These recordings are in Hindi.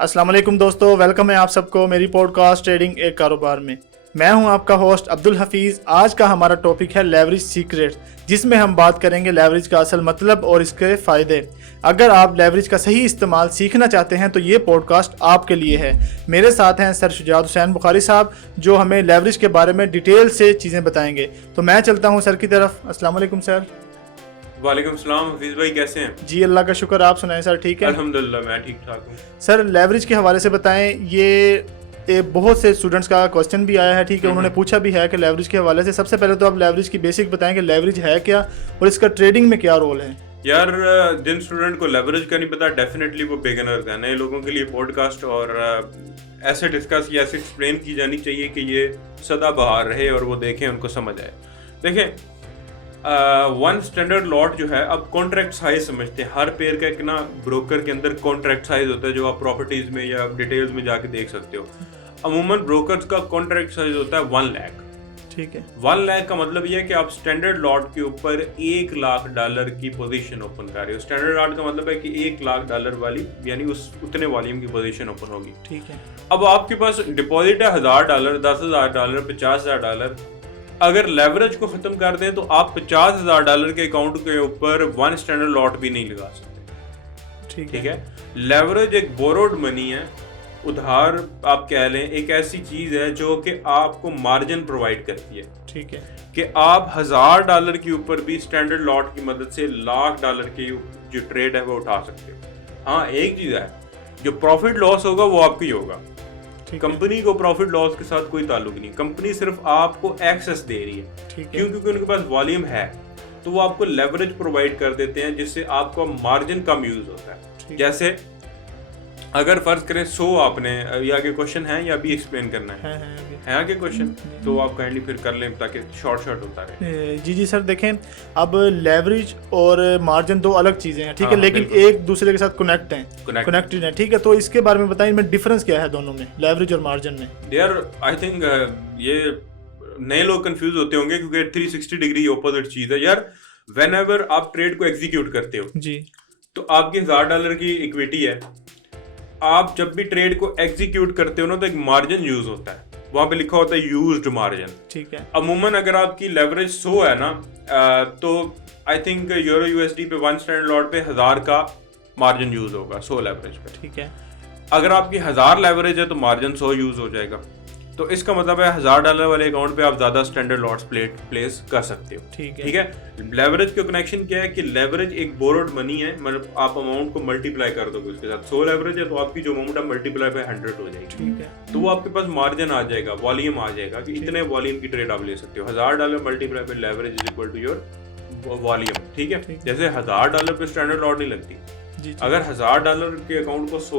अस्सलाम वालेकुम दोस्तों, वेलकम है आप सबको मेरी पॉडकास्ट ट्रेडिंग एक कारोबार में। मैं हूं आपका होस्ट अब्दुल हफीज़। आज का हमारा टॉपिक है लेवरेज सीक्रेट, जिसमें हम बात करेंगे लेवरेज का असल मतलब और इसके फ़ायदे। अगर आप लेवरेज का सही इस्तेमाल सीखना चाहते हैं तो ये पॉडकास्ट आपके लिए है। मेरे साथ हैं सर शुजात हुसैन बुखारी साहब, जो हमें लेवरेज के बारे में डिटेल से चीज़ें बताएंगे। तो मैं चलता हूँ सर की तरफ। अस्सलाम वालेकुम सर। वालेकुम सलाम हफीज़ भाई, कैसे हैं? जी अल्लाह का शुक्र, आप सुनाएं सर। ठीक है अल्हम्दुलिल्लाह, मैं ठीक ठाक हूँ। सर लेवरेज के हवाले से बताएं। ये बहुत से स्टूडेंट्स का क्वेश्चन भी आया है, ठीक है, उन्होंने पूछा भी है कि लेवरेज के हवाले से। सबसे पहले तो आप लेवरेज की बेसिक बताएं कि लेवरेज है क्या और इसका ट्रेडिंग में क्या रोल है। यार, जिन स्टूडेंट को लेवरेज का नहीं पता, डेफिनेटली वो बिगिनर्स हैं। नए लोगों के लिए पॉडकास्ट और ऐसे डिस्कस या ऐसे एक्सप्लेन की जानी चाहिए कि ये सदाबहार रहे और वो देखें, उनको समझ आए। देखें, वन स्टैंडर्ड लॉट जो है, अब कॉन्ट्रैक्ट साइज समझते हैं। हर पेयर का एक ना ब्रोकर के अंदर कॉन्ट्रैक्ट साइज होता है, जो आप प्रॉपर्टीज में या डिटेल्स में जाके देख सकते हो। अमूमन ब्रोकर्स का कॉन्ट्रैक्ट साइज होता है 1 लाख। ठीक है, 1 लाख का मतलब ये है कि आप स्टैंडर्ड लॉट के ऊपर $1 लाख की पोजीशन ओपन कर रहे हो। स्टैंडर्ड लॉट का मतलब है कि $1 लाख वाली, यानी उतने वॉल्यूम की पोजीशन ओपन होगी। ठीक है। अब आपके पास डिपॉजिट है $1000, $10,000, $50,000। अगर लेवरेज को खत्म कर दें तो आप $50,000 के अकाउंट के ऊपर 1 स्टैंडर्ड लॉट भी नहीं लगा सकते। ठीक है। लेवरेज एक बोरोड मनी है, उधार आप कह लें, एक ऐसी चीज है जो कि आपको मार्जिन प्रोवाइड करती है। ठीक है, कि आप $1000 के ऊपर भी स्टैंडर्ड लॉट की मदद से $1,00,000 की जो ट्रेड है वो उठा सकते हो। हाँ, एक चीज है, जो प्रॉफिट लॉस होगा वो आपको ही होगा। कंपनी को प्रॉफिट लॉस के साथ कोई ताल्लुक नहीं। कंपनी सिर्फ आपको एक्सेस दे रही है। क्यों? क्योंकि उनके पास वॉल्यूम है, तो वो आपको लेवरेज प्रोवाइड कर देते हैं, जिससे आपका मार्जिन कम यूज होता है। जैसे अगर फर्ज करें 100 आपने, ये आगे क्वेश्चन है या अभी एक्सप्लेन करना है आगे क्वेश्चन, तो आप काइंडली फिर कर लें ताकि शॉर्ट होता रहे। जी सर, देखें, अब लेवरेज और मार्जिन दो अलग चीज़ें हैं, ठीक है, लेकिन एक दूसरे के साथ कनेक्टेड हैं। ठीक है, तो इसके बारे में बताएं, इनमें डिफरेंस क्या है दोनों में, लेवरेज और मार्जिन में। यार, आई थिंक ये नए लोग कंफ्यूज होते होंगे, क्योंकि 360 डिग्री ऑपोजिट चीज़ है। यार, व्हेनेवर आप ट्रेड को एग्जीक्यूट करते हो जी, तो आपकी $1000 की इक्विटी है। आप जब भी ट्रेड को एग्जीक्यूट करते हो ना, तो एक मार्जिन यूज होता है, वहां पे लिखा होता है यूज्ड मार्जिन। ठीक है। अमूमन अगर आपकी लेवरेज 100 है ना, तो आई थिंक यूरो यूएसडी पे 1 स्टैंडर्ड लॉट पे 1000 का मार्जिन यूज होगा 100 लेवरेज पे। ठीक है। अगर आपकी 1000 लेवरेज है तो मार्जिन 100 यूज हो जाएगा। तो इसका मतलब है $1000 वाले अकाउंट पे आप ज्यादा स्टैंडर्ड लॉट्स प्लेस कर सकते हो। ठीक है। लेवरेज का कनेक्शन क्या है कि लेवरेज एक बोरोड मनी है, मतलब आप अमाउंट को मल्टीप्लाई कर दोगे उसके साथ। 100 लेवरेज है तो आपकी जो अमाउंट है मल्टीप्लाई बाय 100 हो जाएगी। ठीक है। तो वो आपके पास मार्जिन आ जाएगा, वॉल्यूम आ जाएगा कि इतने वॉल्यूम की ट्रेड आप ले सकते हो। $1000 multiply by leverage is equal to your volume. ठीक है। जैसे $1000 पे स्टैंडर्ड लॉट नहीं लगती। अगर $1000 के अकाउंट को 100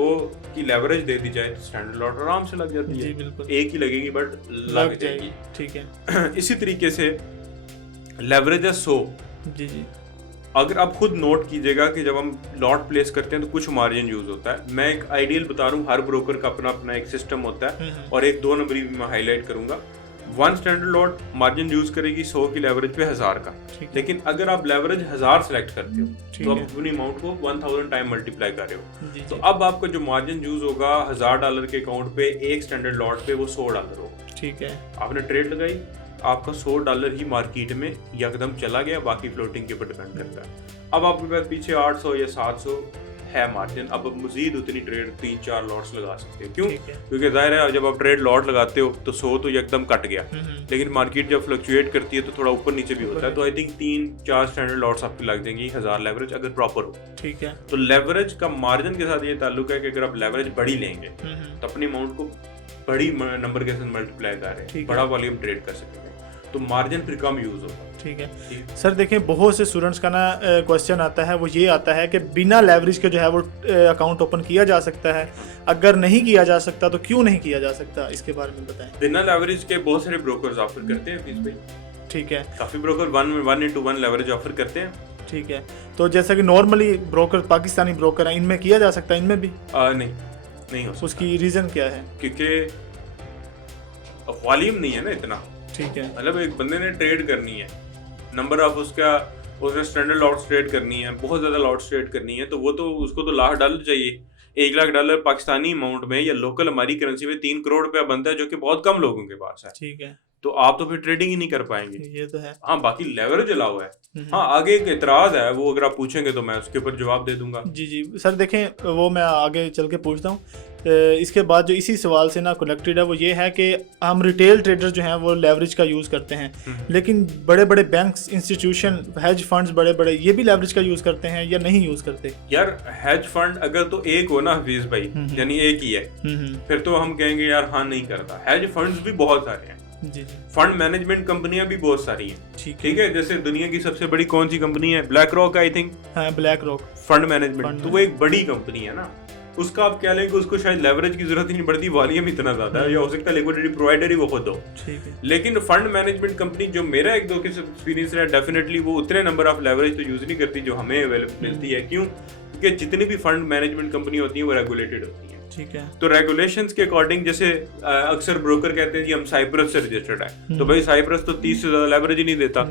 की लेवरेज दे दी जाए तो स्टैंडर्ड लॉट आराम से लग जाती है। बिल्कुल। एक ही लगेगी बट लग जाएगी। ठीक है। इसी तरीके से लेवरेज है 100। जी। अगर आप खुद नोट कीजिएगा कि जब हम लॉट प्लेस करते हैं तो कुछ मार्जिन यूज होता है। मैं एक आइडियल बता रहा हूँ, हर ब्रोकर का अपना अपना एक सिस्टम होता है, और एक 2 नंबरी मैं हाईलाइट करूंगा। 1 स्टैंडर्ड लॉट मार्जिन यूज करेगी 100 की लेवरेज पे 1000 का। लेकिन अगर आप लेवरेज 1000 सेलेक्ट करते हो तो आप अपनी अमाउंट को 1000 टाइम मल्टीप्लाई कर रहे हो। तो अब आपका जो मार्जिन यूज होगा $1000 के अकाउंट पे एक स्टैंडर्ड लॉट पे, वो $100 होगा। ठीक है। आपने ट्रेड लगाई, आपका $100 ही मार्केट में यकदम चला गया, बाकी फ्लोटिंग के ऊपर डिपेंड करता है। अब आपके पास पीछे 800 या 700 है मार्जिन, अब मजीद उतनी ट्रेड 3-4 लॉट्स लगा सकते हो। क्यों? क्योंकि जाहिर है जब आप ट्रेड लॉट लगाते हो तो 100 तो एकदम कट गया, लेकिन मार्केट जब फ्लक्चुएट करती है तो थोड़ा ऊपर नीचे भी होता है। तो आई थिंक 3-4 स्टैंडर्ड लॉट्स आपकी लग जाएंगी 1000 लेवरेज, अगर प्रॉपर हो। ठीक है। तो लेवरेज का मार्जिन के साथ ये ताल्लुक है कि अगर आप लेवरेज बड़ी लेंगे तो अपनी अमाउंट को बड़ी नंबर के साथ मल्टीप्लाई कर रहे हैं, बड़ा वॉल्यूम ट्रेड कर सकेंगे, तो मार्जिन फिर कम यूज होगा। ठीक है। सर देखें, बहुत से स्टूडेंट्स का ना क्वेश्चन आता है, वो ये आता है कि बिना लेवरेज के जो है वो अकाउंट ओपन किया जा सकता है? अगर नहीं किया जा सकता तो क्यों नहीं किया जा सकता, इसके बारे में बताएं। बिना लेवरेज के बहुत सारे ब्रोकर्स ऑफर करते हैं फीस पे। ठीक है। काफी ब्रोकर 1:1 लेवरेज ऑफर करते हैं। ठीक है। तो जैसा कि नॉर्मली ब्रोकर, पाकिस्तानी ब्रोकर है, इनमें किया जा सकता है, इनमें भी नहीं हो सकता। उसकी रीजन क्या है? क्योंकि वॉल्यूम नहीं है ना इतना। ठीक है। मतलब एक बंदे ने ट्रेड करनी है, नंबर ऑफ उसने स्टैंडर्ड लॉट्स ट्रेड करनी है, बहुत ज्यादा लॉट्स ट्रेड करनी है, तो वो तो उसको तो $1,00,000 चाहिए। $1,00,000 पाकिस्तानी अमाउंट में या लोकल हमारी करेंसी में 3 करोड़ रुपया बनता है, जो कि बहुत कम लोगों के पास है। ठीक है, तो आप तो फिर ट्रेडिंग ही नहीं कर पाएंगे। ये तो है। हाँ, बाकी लेवरेज अलाउ है। हाँ, आगे एक एतराज है, वो अगर आप पूछेंगे तो मैं उसके ऊपर जवाब दे दूंगा। जी जी सर, देखें वो मैं आगे चल के पूछता हूँ। इसके बाद जो इसी सवाल से ना कनेक्टेड है वो ये है कि हम रिटेल ट्रेडर जो हैं वो लेवरेज का यूज़ करते हैं, लेकिन बड़े बड़े बैंक्स, इंस्टीट्यूशन, हेज फंड्स बड़े बड़े, ये भी लेवरेज का यूज़ करते हैं या नहीं यूज़ करते? यार हेज फंड अगर तो एक हो ना हफीज भाई, यानी एक ही है, फिर तो हम कहेंगे यार हाँ नहीं करता। हेज फंड्स भी बहुत सारे हैं, जी जी। फंड मैनेजमेंट कंपनियां भी बहुत सारी हैं। ठीक है, जैसे दुनिया की सबसे बड़ी कौन सी कंपनी है? Black rock, I think. हाँ, ब्लैक रॉक फंड मैनेजमेंट, तो वो एक बड़ी कंपनी है ना, उसका आप क्या लेंगे, उसको शायद लेवरेज की जरूरत ही नहीं पड़ती, वॉल्यूम इतना ज्यादा है, या हो सकता है लिक्विडिटी प्रोवाइडर ही वो खुद हो। ठीक है। लेकिन फंड मैनेजमेंट कंपनी, जो मेरा एक दो के एक्सपीरियंस है, डेफिनेटली वो उतने नंबर ऑफ लेवरेज तो यूज नहीं करती जो हमें अवेलेबल मिलती है। क्यों? क्योंकि जितनी भी फंड मैनेजमेंट कंपनी होती है वो रेगुलेटेड होती है। ठीक है। तो रेगुलेशंस के अकॉर्डिंग, जैसे अक्सर ब्रोकर कहते हैं कि हम साइप्रस से रजिस्टर्ड है, तो भाई साइप्रस तो 30 से ज्यादा लेवरेज ही नहीं देता।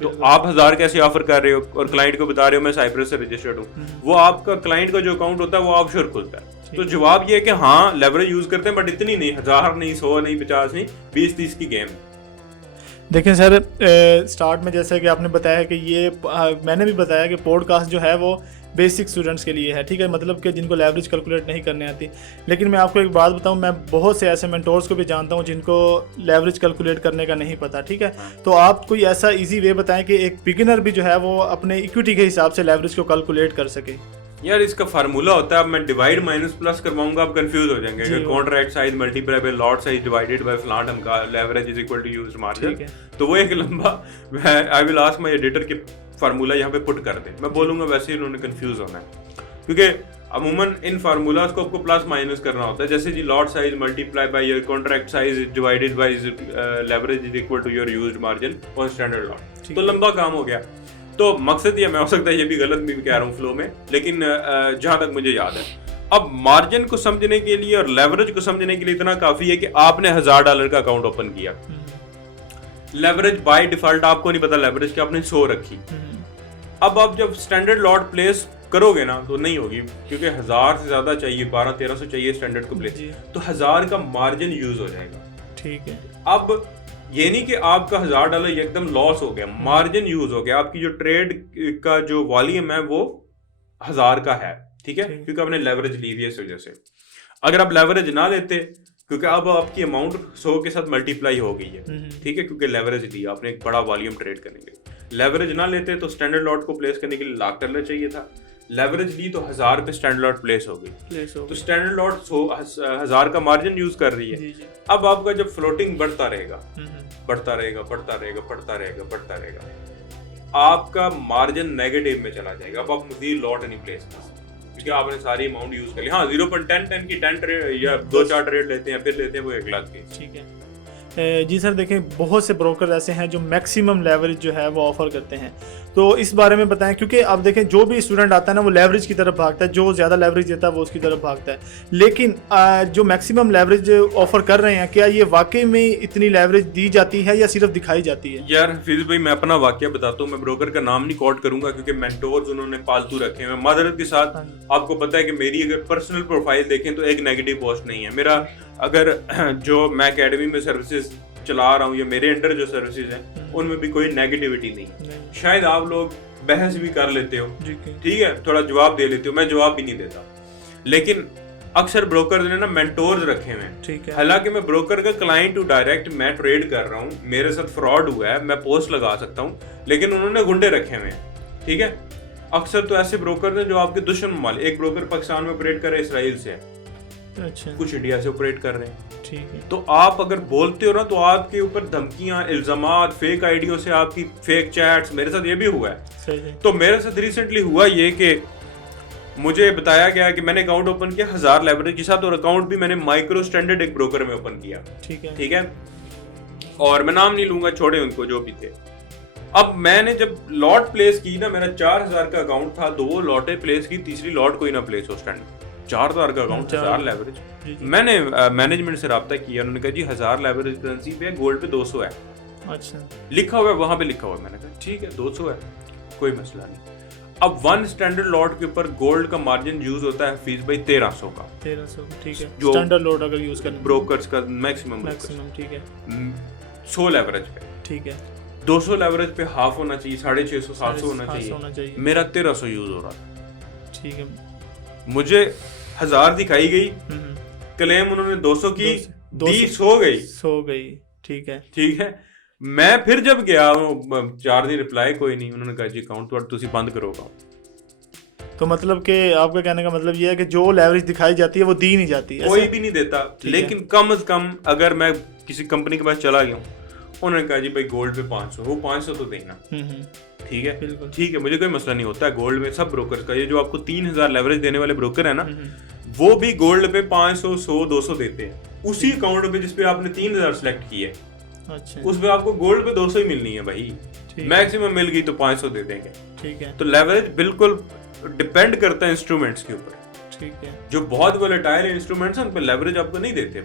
तो आप 1000 कैसे ऑफर कर रहे हो और क्लाइंट को बता रहे हो मैं साइप्रस से रजिस्टर्ड हूँ? वो आपका क्लाइंट का जो अकाउंट होता है वो ऑफशोर खुलता है। तो जवाब ये है कि हाँ लेवरेज यूज करते हैं, बट इतनी नहीं, 1000 नहीं, 100 नहीं, 50 नहीं, 20-30 की गेम। देखें सर, स्टार्ट में जैसे कि आपने बताया कि ये मैंने भी बताया कि पॉडकास्ट जो है वो बेसिक स्टूडेंट्स के लिए है, ठीक है, मतलब कि जिनको लेवरेज कैलकुलेट नहीं करने आती। लेकिन मैं आपको एक बात बताऊं, मैं बहुत से ऐसे मेंटोर्स को भी जानता हूं जिनको लेवरेज कैलकुलेट करने का नहीं पता, ठीक है। तो आप कोई ऐसा इजी वे बताएं कि एक बिगिनर भी जो है वो अपने इक्विटी के हिसाब से लेवरेज को कैलकुलेट कर सके। यार इसका फार्मूला होता है, अब मैं डिवाइड माइनस प्लस करवाऊंगा, आप कंफ्यूज हो जाएंगे। अगर contract size multiply by lot size divided by flat हमका leverage is equal to used margin, तो वो एक लंबा, I will ask my editor के फार्मूला यहाँ पे पुट कर दे, मैं बोलूंगा वैसे ही उन्होंने कंफ्यूज होना है, क्योंकि अमूमन इन फार्मूलाज को आपको प्लस माइनस करना होता है। जैसे जी lot size multiply by your contract size divided by leverage is equal to your used margin और स्टैंडर्ड लॉट, तो लंबा काम हो गया। तो मकसद ये, मैं हो सकता है ये भी गलत भी कह रहा हूँ फ्लो में, लेकिन जहां तक मुझे याद है, अब मार्जिन को समझने के लिए और लेवरेज को समझने के लिए इतना काफी है कि आपने $1000 का अकाउंट ओपन किया, लेवरेज बाय डिफॉल्ट आपको नहीं पता लेवरेज की, आपने 100 रखी। अब आप जब स्टैंडर्ड लॉट प्लेस करोगे ना तो नहीं होगी, क्योंकि 1000 से ज्यादा चाहिए, 1200-1300 चाहिए स्टैंडर्ड को प्लेस, तो 1000 का मार्जिन यूज हो जाएगा। ठीक है, अब ये नहीं कि आपका $1000 एकदम लॉस हो गया, मार्जिन यूज हो गया, आपकी जो ट्रेड का जो वॉल्यूम है वो 1000 का है, ठीक है, क्योंकि आपने लेवरेज ली हुई है इस वजह से। अगर आप लेवरेज ना लेते, क्योंकि अब आपकी अमाउंट 100 के साथ मल्टीप्लाई हो गई है, ठीक है, क्योंकि लेवरेज ली, आपने एक बड़ा वॉल्यूम ट्रेड करने के लिए, लेवरेज ना लेते तो स्टैंडर्ड लॉट को प्लेस करने के लिए लाख करना चाहिए था, लेवरेज ली तो 1000 पे स्टैंडर्ड लॉट प्लेस हो गई, तो स्टैंडर्ड लॉट 1000 का मार्जिन यूज कर रही है। अब आपका जब फ्लोटिंग बढ़ता रहेगा, बढ़ता रहेगा, बढ़ता रहेगा, बढ़ता रहेगा, बढ़ता रहेगा, आपका मार्जिन नेगेटिव में चला जाएगा। अब आप मजीद लॉट नहीं प्लेस कर सकते, क्योंकि आपने सारी अमाउंट यूज कर ली। हाँ, 0.10 की 10 ट्रेड या 2-4 ट्रेड लेते हैं, फिर लेते हैं वो 1 लाख की। ठीक है जी सर, देखें बहुत से ब्रोकर ऐसे हैं जो मैक्सिमम लेवरेज जो है वो ऑफर करते हैं, तो इस बारे में बताएं, क्योंकि आप देखें जो भी स्टूडेंट आता है ना वो लेवरेज की तरफ भागता है, जो ज़्यादा लेवरेज देता है वो उसकी तरफ भागता है, लेकिन जो मैक्सिमम लेवरेज ऑफर कर रहे हैं, क्या ये वाकई में इतनी लेवरेज दी जाती है या सिर्फ दिखाई जाती है? यार हफीज भाई, मैं अपना वाकया बताता हूँ, मैं ब्रोकर का नाम नहीं कोट करूंगा क्योंकि मेंटोर्स उन्होंने पालतू रखे हैं। मादरत के साथ आपको पता है कि मेरी अगर पर्सनल प्रोफाइल देखें तो एक नेगेटिव पोस्ट नहीं है मेरा। अगर जो मैं एकेडमी में सर्विसेज चला रहा हूँ या मेरे अंडर जो सर्विसेज हैं उनमें भी कोई नेगेटिविटी नहीं। शायद आप लोग बहस भी कर लेते हो, ठीक है, थोड़ा जवाब दे लेते हो, मैं जवाब भी नहीं देता, लेकिन अक्सर ब्रोकर ने ना मेंटोर्स रखे हुए हैं, ठीक है। हालांकि मैं ब्रोकर का क्लाइंट हूँ, डायरेक्ट मैं ट्रेड कर रहा हूँ, मेरे साथ फ्रॉड हुआ है, मैं पोस्ट लगा सकता हूँ, लेकिन उन्होंने गुंडे रखे हुए हैं, ठीक है। अक्सर तो ऐसे ब्रोकर हैं जो आपके दुश्मन माल, एक ब्रोकर पाकिस्तान में ऑपरेट कर रहा है, इसराइल से, अच्छा, कुछ इंडिया से ऑपरेट कर रहे हैं, ठीक है। तो आप अगर बोलते हो ना तो आपके ऊपर धमकियां, इल्जामात, फेक आईडियो से आपकी फेक चैट्स, मेरे साथ ये भी हुआ है। तो मेरे साथ रिसेंटली हुआ ये कि मुझे बताया गया कि मैंने अकाउंट ओपन किया 1000 लेवरेज के साथ, और अकाउंट भी मैंने माइक्रो स्टैंडर्ड एक ब्रोकर में ओपन किया, ठीक है, और मैं नाम नहीं लूंगा, छोड़े उनको जो भी थे। अब मैंने जब लॉट प्लेस की ना, मेरा 4000 का अकाउंट था, 2 लॉटें प्लेस की, तीसरी लॉट कोई ना प्लेस हो स्टैंडर्ड, 4000 का अकाउंट, 1000 लेवरेज। मैंने मैनेजमेंट से रब्ता किया, उन्होंने कहा जी 1000 लेवरेज करेंसी पे, गोल्ड पे 200 है, अच्छा, लिखा हुआ है वहां पे, लिखा हुआ है। मैंने कहा ठीक है 200 है, कोई मसला नहीं। अब 1 स्टैंडर्ड लॉट के ऊपर गोल्ड का मार्जिन यूज होता है हफीज भाई 1300 का। 1300, ठीक है, जो स्टैंडर्ड लॉट अगर यूज करना ब्रोकर्स का मैक्सिमम, ठीक है, 100 लेवरेज पे, ठीक है, 200 लेवरेज पे हाफ होना चाहिए, 650 700 होना चाहिए। मेरा 1300 यूज हो रहा था, ठीक है, मुझे 1000 दिखाई गई, क्लेम उन्होंने 200 की, 200 हो गई, ठीक है, ठीक है। मैं फिर जब गया 4 दिन रिप्लाई कोई नहीं, उन्होंने कहा जी अकाउंट तो तुसी बंद करो अकाउंट। तो मतलब कि आपका कहने का मतलब ये है कि जो लेवरेज दिखाई जाती है वो दी नहीं जाती, कोई भी नहीं देता। लेकिन कम से कम अगर मैं किसी कंपनी के पास चला गया हूँ, उन्होंने कहा जी भाई गोल्ड पे 500, वो 500 तो देना, ठीक है, ठीक है, मुझे कोई मसला नहीं होता है। गोल्ड में सब ब्रोकर का, ये जो आपको 3000 लेवरेज देने वाले ब्रोकर है ना, वो भी गोल्ड पे 500 100 200 देते हैं उसी अकाउंट पे जिसपे आपने 3000 सेलेक्ट किया है। अच्छा, उस पे आपको गोल्ड पे 200 ही मिलनी है भाई, मैक्सिमम मिल गई तो 500 दे देंगे, ठीक है। तो लेवरेज बिल्कुल डिपेंड करता है इंस्ट्रूमेंट्स के ऊपर, ठीक है। जो बहुत वोलेटाइल इंस्ट्रूमेंट्स हैं उन पे लेवरेज आपको नहीं देते।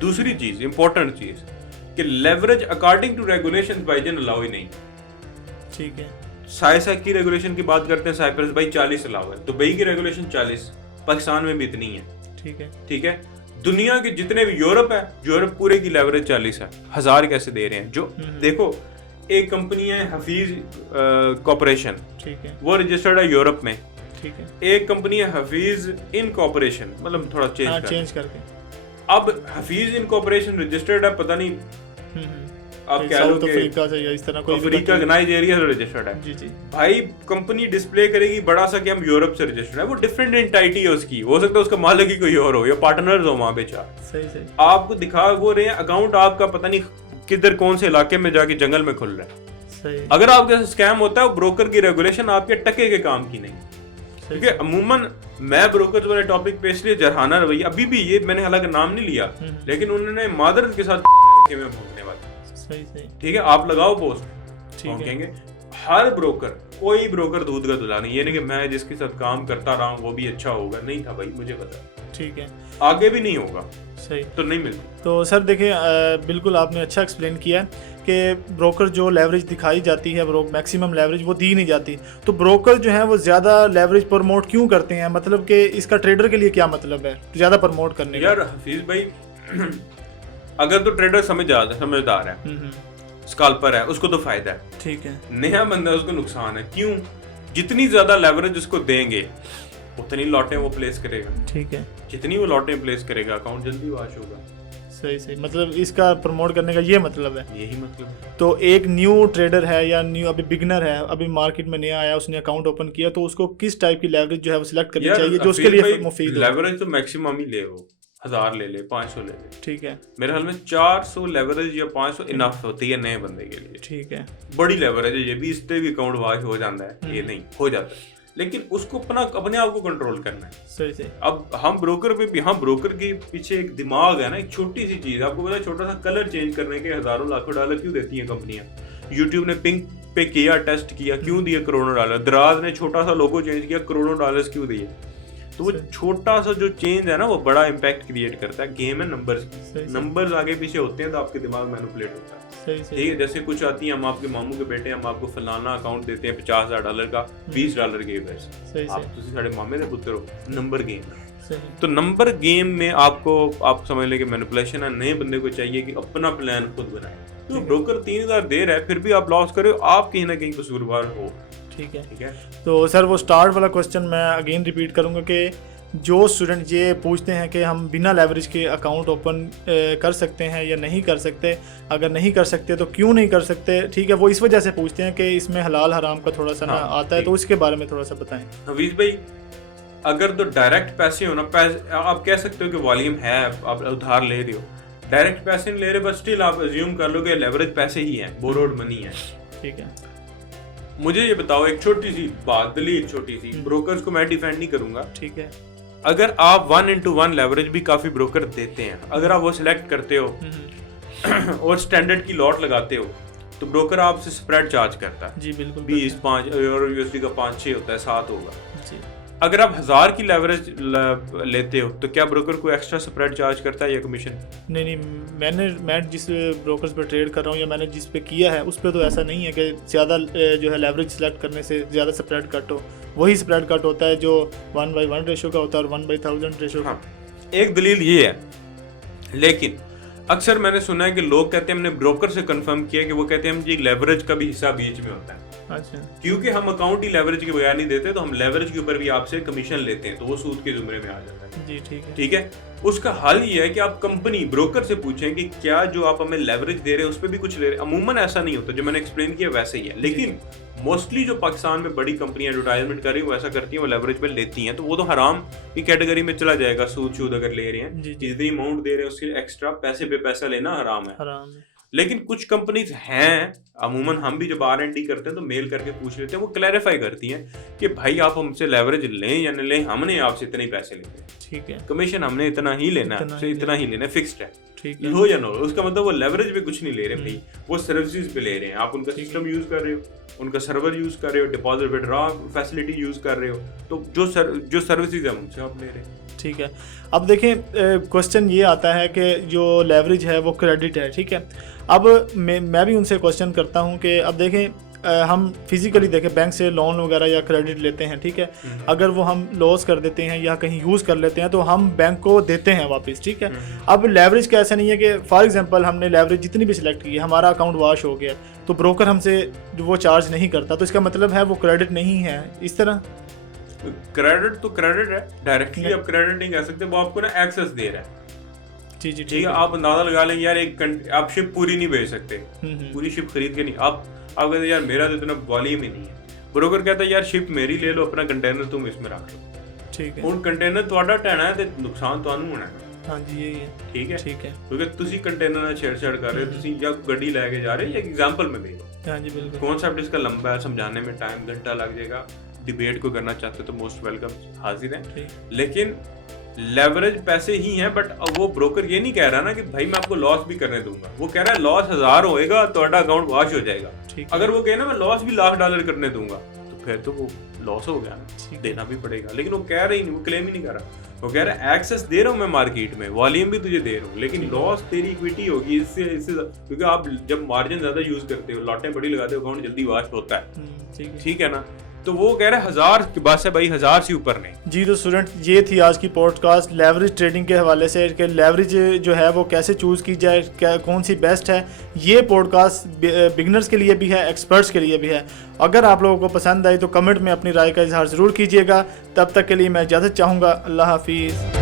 दूसरी चीज, इंपॉर्टेंट चीज, कि लेवरेज अकॉर्डिंग टू रेगुलेशंस बाइजन अलाउ ही नहीं, ठीक है। साइसा की रेगुलेशन की बात करते हैं, साइप्रस भाई 40 अलाउ है, दुबई की रेगुलेशन 40, पाकिस्तान में भी इतनी है, ठीक है, ठीक है। दुनिया के जितने भी यूरोप है, यूरोप पूरे की लेवरेज 40 है। 1000 कैसे दे रहे हैं? जो देखो, एक कंपनी है हफीज कॉर्पोरेशन, ठीक है, वो रजिस्टर्ड है यूरोप में, ठीक है। एक कंपनी है हफीज इन कॉर्पोरेशन, मतलब थोड़ा चेंज करके अब हफीज इन कॉर्पोरेशन रजिस्टर्ड है, पता नहीं आप क्या लो अफ्रीका से या इस तरह कोई अफ्रीका नाइजीरिया से रजिस्टर्ड है, जी जी भाई। कंपनी डिस्प्ले करेगी बड़ा सा कि हम यूरोप से रजिस्टर्ड है, वो डिफरेंट एंटिटी है उसकी, हो सकता है उसका मालिक ही कोई और हो या पार्टनर्स हो वहां पे, चार सही सही आपको दिखा वो रहे हैं अकाउंट आपका पता नहीं किधर कौन से इलाके में जाके जंगल में खुल रहा है, सही। अगर आपके स्कैम होता है, ब्रोकर की रेगुलेशन आपके टके के काम की नहीं, ठीक है। अमूमन मैं ब्रोकर वाले टॉपिक पे इसलिए जरहाना रवैया, अभी भी ये मैंने हालांकि नाम नहीं लिया, लेकिन उन्होंने मादरत के साथ में भोंकने वाला, सही सही, ठीक है। आप लगाओ पोस्ट, कहेंगे हर ब्रोकर, कोई ब्रोकर दूध का धुला नहीं, ये नहीं कि मैं जिसके साथ काम करता रहा हूँ वो भी अच्छा होगा, नहीं था भाई, मुझे पता, ठीक है, आगे भी नहीं होगा, सही, तो नहीं मिलती। तो सर देखिए, बिल्कुल आपने अच्छा एक्सप्लेन किया कि ब्रोकर जो लेवरेज दिखाई जाती है, मैक्सिमम लेवरेज वो दी नहीं जाती, तो ब्रोकर जो है वो ज़्यादा लेवरेज प्रमोट क्यों करते हैं? मतलब कि इसका ट्रेडर के लिए क्या मतलब है ज़्यादा प्रमोट करने का? यार हफीज भाई, अगर तो ट्रेडर समझदार है, स्कैल्पर है, उसको तो फायदा है, ठीक है। नया बंदा उसको नुकसान है, क्यों? जितनी ज्यादा लेवरेज उसको देंगे उतनी लॉटें वो प्लेस करेगा, ठीक है। जितनी वो लॉटें प्लेस करेगा अकाउंट जल्दी वॉश होगा, सही सही। मतलब इसका प्रमोट करने का ये मतलब है, यही मतलब है। तो एक न्यू ट्रेडर है या न्यू अभी बिगनर है, अभी मार्केट में नया आया, उसने अकाउंट ओपन किया, तो उसको किस टाइप की लेवरेज जो है वो सिलेक्ट करनी चाहिए जो उसके लिए मुफीद हो? लेवरेज तो मैक्सिमम ही ले, वो 1000 ले ले, 500 ले ले, ठीक है। मेरे ख्याल में 400 लेवरेज या 500 इनफ होती है नए बंदे के लिए, ठीक है। बड़ी लेवरेज है ये भी, इससे भी अकाउंट वॉश हो जाता है, ये नहीं हो जाता है, लेकिन उसको अपने आप को कंट्रोल करना है, सही सही। अब हम ब्रोकर पे भी, हम ब्रोकर के पीछे एक दिमाग है ना, एक छोटी सी चीज, आपको पता है, छोटा सा कलर चेंज करने के हजारों लाखों डॉलर क्यों देती हैं कंपनियां? यूट्यूब ने पिंक पे किया, टेस्ट किया, क्यों दिए करोड़ों डॉलर? दराज ने छोटा सा लोगो चेंज किया, करोड़ों डॉलर्स क्यों दिए? तो वो छोटा सा जो चेंज है ना, वो बड़ा इम्पैक्ट क्रिएट करता है। गेम है नंबर्स की, नंबर्स आगे पीछे होते हैं तो आपके दिमाग मैनिपुलेट होता है, ठीक है। जैसे कुछ आती है, हम आपके मामू के बेटे, हम आपको फलाना अकाउंट देते हैं $50,000 का, $20 के पैसे, आप तुसी साढ़े मामे दे पुत्र हो, नंबर गेम है। तो नंबर गेम में आपको, आप समझ लें कि मैनिपुलेशन है। नए बंदे को चाहिए कि अपना प्लान खुद बनाए। तो ब्रोकर 3000 दे रहा है, फिर भी आप लॉस करे, आप कहीं ना कहीं कसूरवार हो, ठीक है, ठीक है। तो सर वो स्टार्ट वाला क्वेश्चन मैं अगेन रिपीट करूंगा कि जो स्टूडेंट ये पूछते हैं कि हम बिना लेवरेज के अकाउंट ओपन कर सकते हैं या नहीं कर सकते, अगर नहीं कर सकते तो क्यों नहीं कर सकते, ठीक है, वो इस वजह से पूछते हैं कि इसमें हलाल हराम का थोड़ा सा ना आता है, तो इसके बारे में थोड़ा सा बताएं। हवीज भाई, अगर तो डायरेक्ट पैसे हो ना, आप कह सकते हो कि वॉल्यूम है, आप उधार ले रहे हो, डायरेक्ट पैसे नहीं ले रहे, बट स्टिल आप अज्यूम कर लो कि लेवरेज पैसे ही है, बोरोड मनी है, ठीक है। मुझे ये बताओ, एक छोटी सी बात, दलील छोटी सी, ब्रोकर्स को मैं डिफेंड नहीं करूंगा, ठीक है। अगर आप 1:1 लेवरेज भी काफी ब्रोकर देते हैं, अगर आप वो सिलेक्ट करते हो और स्टैंडर्ड की लॉट लगाते हो, तो ब्रोकर आपसे स्प्रेड चार्ज करता है, जी बिल्कुल, 20 5 और यूएसडी का 5-6 होता है, 7 होगा, जी। अगर आप 1000 की लेवरेज लेते हो तो क्या ब्रोकर को एक्स्ट्रा स्प्रेड चार्ज करता है या कमीशन? नहीं, मैं जिस ब्रोकर्स पे ट्रेड कर रहा हूँ या मैंने जिस पे किया है उस पे तो ऐसा नहीं है कि ज़्यादा जो है लेवरेज सेलेक्ट करने से ज़्यादा स्प्रेड कट हो। वही स्प्रेड कट होता है जो 1/1 रेशो का होता है और 1/1000 रेशो का। एक दलील ये है, लेकिन अक्सर मैंने सुना है कि लोग कहते हैं, हमने ब्रोकर से कंफर्म किया कि वो कहते हैं हम जी लेवरेज का भी हिस्सा बीच में होता है। अच्छा। क्योंकि हम अकाउंट ही लेवरेज के बगैर नहीं देते तो हम लेवरेज के ऊपर भी आपसे कमीशन लेते हैं, तो वो सूद के जुमरे में आ जाता है। जी ठीक है। उसका हल ये है कि आप कंपनी ब्रोकर से पूछें कि क्या जो आप हमें लेवरेज दे रहे हैं उस पर भी कुछ ले रहे हैं। अमूमन ऐसा नहीं होता, जो मैंने एक्सप्लेन किया वैसे ही है, लेकिन मोस्टली जो पाकिस्तान में बड़ी कंपनियां एडवर्टाइजमेंट कर रही है वो ऐसा करती हैं, वो लेवरेज पे लेती हैं, तो वो तो हराम की कैटेगरी में चला जाएगा। सूद अगर ले रहे हैं, जितनी अमाउंट दे रहे हैं उसके एक्स्ट्रा पैसे पे पैसा लेना हराम है। लेकिन कुछ कंपनीज हैं, अमूमन हम भी जब R&D करते हैं तो मेल करके पूछ लेते हैं, वो क्लैरिफाई करती हैं कि भाई आप हमसे लेवरेज लें या न लें, हमने आपसे इतने ही पैसे लेने हैं, ठीक है, कमीशन हमने इतना ही लेना है, आपसे इतना ही लेना है, फिक्स्ड है, ठीक है, लो या नो। उसका मतलब वो लेवरेज पे कुछ नहीं ले रहे भाई, वो सर्विसेज पे ले रहे हैं। आप उनका सिस्टम यूज कर रहे हो, उनका सर्वर यूज कर रहे हो, डिपॉजिट विड्रॉ फैसिलिटी यूज कर रहे हो, तो जो सर्विसेज है उनसे आप ले रहे हैं। ठीक है। अब देखें, क्वेश्चन ये आता है कि जो लेवरेज है वो क्रेडिट है, ठीक है। अब मैं भी उनसे क्वेश्चन करता हूँ कि अब देखें, हम फिजिकली देखें बैंक से लोन वगैरह या क्रेडिट लेते हैं, ठीक है। अगर वो हम लॉस कर देते हैं या कहीं यूज़ कर लेते हैं तो हम बैंक को देते हैं वापस, ठीक है। अब लेवरेज का ऐसा नहीं है कि फॉर एग्जांपल हमने लेवरेज जितनी भी सिलेक्ट की है, हमारा अकाउंट वॉश हो गया तो ब्रोकर हमसे वो चार्ज नहीं करता, तो इसका मतलब है वो क्रेडिट नहीं है। इस तरह क्रेडिट तो क्रेडिट है, डायरेक्टली आप क्रेडिट नहीं कह सकते, वो आपको ना एक्सेस दे रहा है। जी ठीक है। आप अंदाजा लगा लें यार, आप शिप पूरी नहीं भेज सकते, पूरी शिप खरीद के नहीं। आप कहते यार मेरा तो इतना वॉल्यूम ही नहीं है, ब्रोकर कहता है यार शिप मेरी ले लो, अपना कंटेनर तुम इसमें रख लो, ठीक है। उन कंटेनर ਤੁਹਾਡਾ ਢਾਣਾ है ਤੇ नुकसान ਤੁਹਾਨੂੰ होना है। हाँ जी, यही है, ठीक है, ठीक है। क्योंकि ਤੁਸੀਂ कंटेनर ਨਾਲ छेड़छाड़ कर रहे हो, ਤੁਸੀਂ या ਗੱਡੀ ਲੈ के जा रहे हो, या एग्जांपल में भी। हाँ जी, बिल्कुल। कॉन्सेप्ट इसका लंबा है, समझाने में टाइम घंटा लग जाएगा। डिबेट को करना चाहते तो मोस्ट वेलकम, हाजिर है। लेकिन लेवरेज पैसे ही हैं, बट वो ब्रोकर ये नहीं कह रहा ना कि भाई मैं आपको लॉस भी करने दूंगा। वो कह रहा है लॉस 1000 होएगा तो अकाउंट वॉश हो जाएगा। अगर वो कहे ना मैं लॉस भी $1,00,000 करने दूंगा तो फिर तो वो लॉस हो गया, देना भी पड़ेगा। लेकिन वो कह रही नहीं, वो क्लेम ही नहीं कर रहा। वो कह रहा है एक्सेस दे रहा हूँ मैं मार्केट में, वॉल्यूम भी तुझे दे रहा हूँ, लेकिन लॉस तेरी इक्विटी होगी इससे, क्योंकि आप जब मार्जिन ज्यादा यूज करते हो, लॉटें बड़ी लगाते हो, अकाउंट जल्दी वॉश होता है, ठीक है ना। तो वो कह रहे हैं 1000 की बात है भाई, 1000 से ऊपर नहीं। जी तो स्टूडेंट, ये थी आज की पॉडकास्ट लेवरेज ट्रेडिंग के हवाले से कि लेवरेज जो है वो कैसे चूज़ की जाए, क्या कौन सी बेस्ट है। ये पॉडकास्ट बिगनर्स के लिए भी है, एक्सपर्ट्स के लिए भी है। अगर आप लोगों को पसंद आई तो कमेंट में अपनी राय का इजहार ज़रूर कीजिएगा। तब तक के लिए मैं इजाज़त चाहूँगा। अल्लाह हाफिज़।